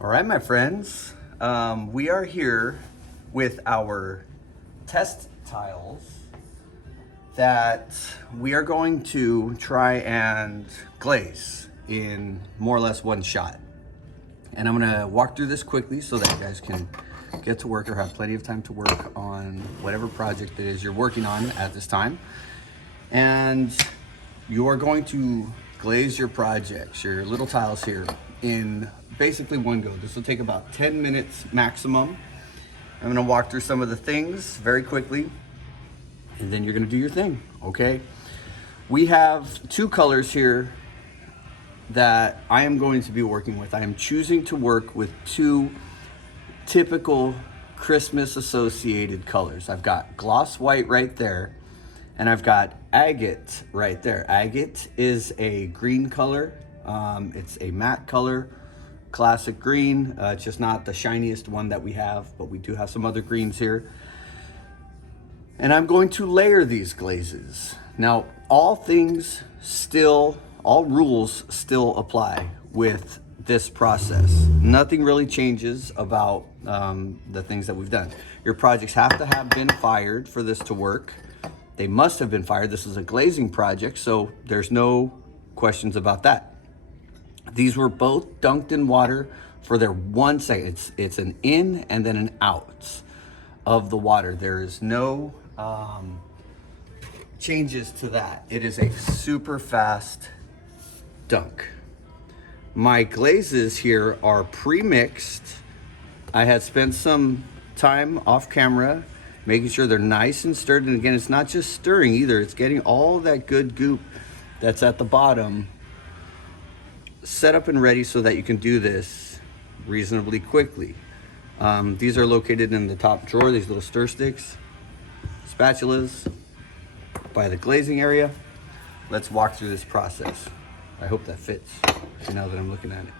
All right, my friends, we are here with our test tiles that we are going to try and glaze in more or less one shot. And I'm gonna walk through this quickly so that you guys can get to work or have plenty of time to work on whatever project it is you're working on at this time. And you are going to glaze your projects, your little tiles here, in basically one go. This will take about 10 minutes maximum. I'm gonna walk through some of the things very quickly, and then you're gonna do your thing, okay? We have two colors here that I am going to be working with. I am choosing to work with two typical Christmas associated colors. I've got gloss white right there, and I've got agate right there. Agate is a green color. It's a matte color, classic green. It's just not the shiniest one that we have, but we do have some other greens here. And I'm going to layer these glazes. Now, all rules still apply with this process. Nothing really changes about the things that we've done. Your projects have to have been fired for this to work. They must have been fired. This is a glazing project, so there's no questions about that. These were both dunked in water for their 1 second. It's an in and then an out of the water. There is no changes to that. It is a super fast dunk. My glazes here are pre-mixed. I had spent some time off camera making sure they're nice and stirred. And again, it's not just stirring either. It's getting all that good goop that's at the bottom set up and ready so that you can do this reasonably quickly. These are located in the top drawer, these little stir sticks, spatulas by the glazing area. Let's walk through this process. I hope that fits now that I'm looking at it.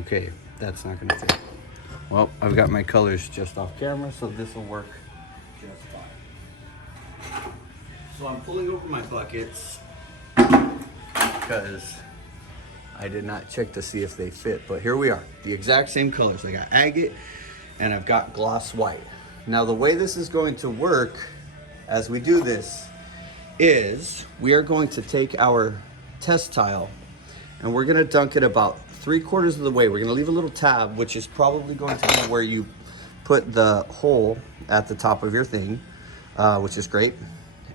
Okay, that's not gonna fit. Well, I've got my colors just off camera, so this will work just fine. So I'm pulling over my buckets because I did not check to see if they fit, but here we are. The exact same colors. I got agate and I've got gloss white. Now the way this is going to work as we do this is we are going to take our test tile and we're gonna dunk it about 3/4 of the way. We're gonna leave a little tab, which is probably going to be where you put the hole at the top of your thing, which is great.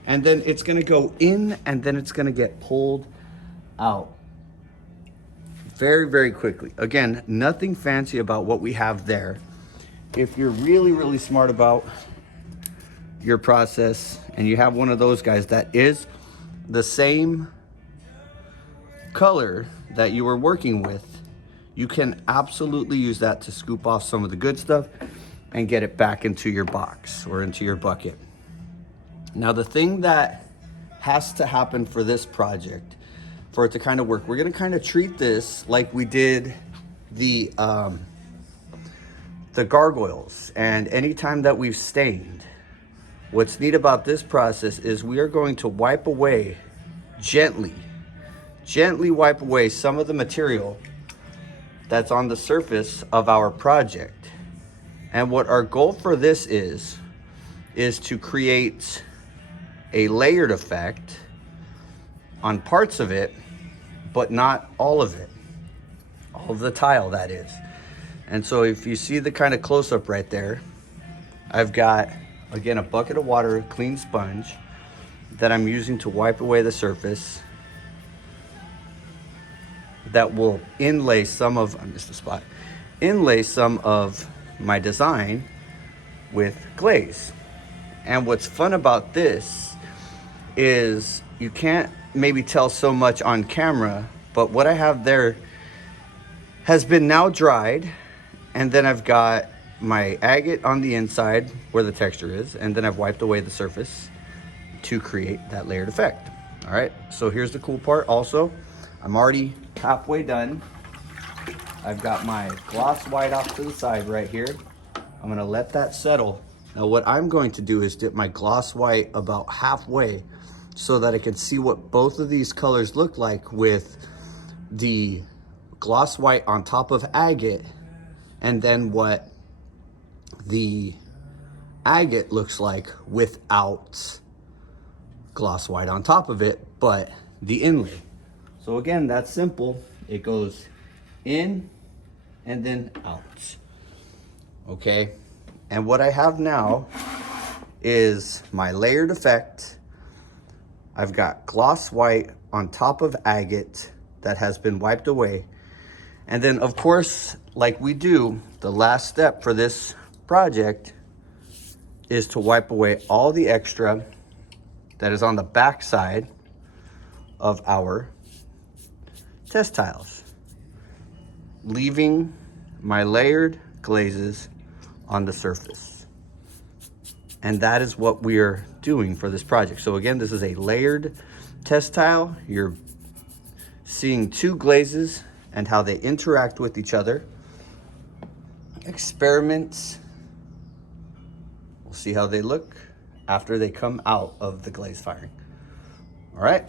And then it's gonna go in and then it's gonna get pulled out very, very quickly. Again, nothing fancy about what we have there. If you're really, really smart about your process and you have one of those guys that is the same color that you were working with, you can absolutely use that to scoop off some of the good stuff and get it back into your box or into your bucket. Now, the thing that has to happen for this project, for it to kind of work, we're gonna kind of treat this like we did the gargoyles and anytime that we've stained. What's neat about this process is we are going to wipe away gently wipe away some of the material that's on the surface of our project. And what our goal for this is to create a layered effect on parts of it, but not all of it, all of the tile, that is. And so if you see the kind of close-up right there, I've got, again, a bucket of water, a clean sponge that I'm using to wipe away the surface that will inlay some of, I missed a spot, inlay some of my design with glaze. And what's fun about this is you can't maybe tell so much on camera, but what I have there has been now dried, and then I've got my agate on the inside where the texture is, and then I've wiped away the surface to create that layered effect. All right, so here's the cool part also. I'm already halfway done. I've got my gloss white off to the side right here. I'm gonna let that settle. Now what I'm going to do is dip my gloss white about halfway so that I can see what both of these colors look like with the gloss white on top of agate and then what the agate looks like without gloss white on top of it, but the inlay. So again, that's simple. It goes in and then out. Okay, and what I have now is my layered effect. I've got gloss white on top of agate that has been wiped away. And then of course, like we do, the last step for this project is to wipe away all the extra that is on the back side of our test tiles, leaving my layered glazes on the surface. And that is what we're doing for this project. So again, this is a layered test tile. You're seeing two glazes and how they interact with each other. Experiments. We'll see how they look after they come out of the glaze firing. All right.